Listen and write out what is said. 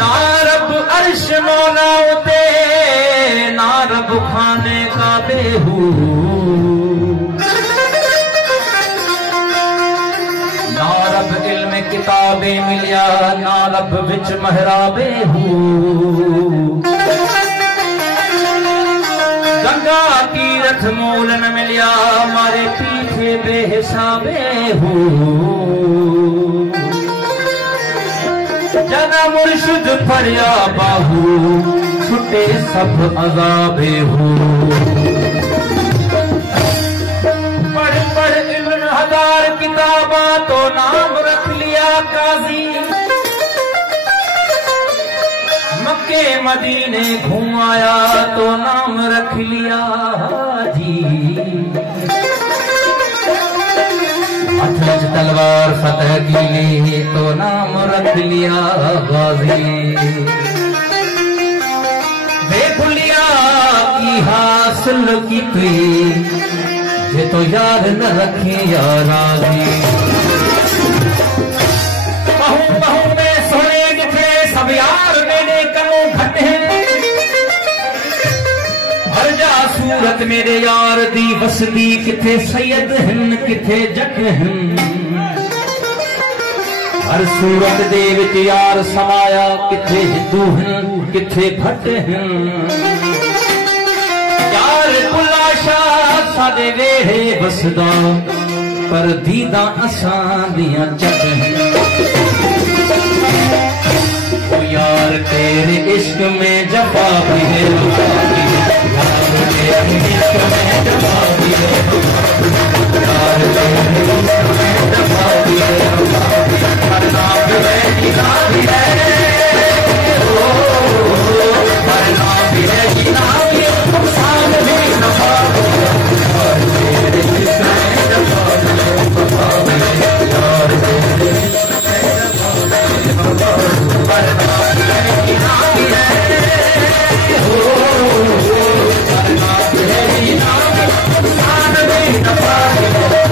ना रब अर्श मौला उते ना रब खाने का बेहू ना रब इल्म किताबें मिलिया ना रब विच महराबे हूँ गंगा तीरथ मोल न मिलिया मारे पीछे बेहिसाबे हूँ जना मुर्शिद फरिया बाहू छुटे सब अजाबे हूँ पढ़ पढ़ इल्म हजार किताबा तो नाम रख लिया काजी मक्के मदीने घुमाया तो नाम रख लिया हाजी हाथ तलवार फतह की ली तो नाम रख लिया गाजी बेखुलिया की हासिल की ये तो यार न रखे याराजी बहू बहू में सोने थे सब यार मेरे कमों घट हैं हर जा सूरत मेरे यार दी वसदी किथे सैयद हिन किथे जट हिन हर सूरत दे विच यार समाया किथे हिंदू हिन किथे भट हिन यार कुलाशा सादे वेहे बसदा पर दीदा असां दियां जट हैं ओ यार तेरे इश्क में जफा भी है यार तेरे इश्क में जफा भी है यार तेरे इश्क में जफा भी है हर नाम है गिना भी है हर नाम भी है गिना भी है नुकसान भी नफा भी है यार तेरे इश्क में जफा भी है यार तेरे इश्क में जफा भी है हर नाम है गिना भी है हर नाम है गिना भी है नुकसान भी नफा भी है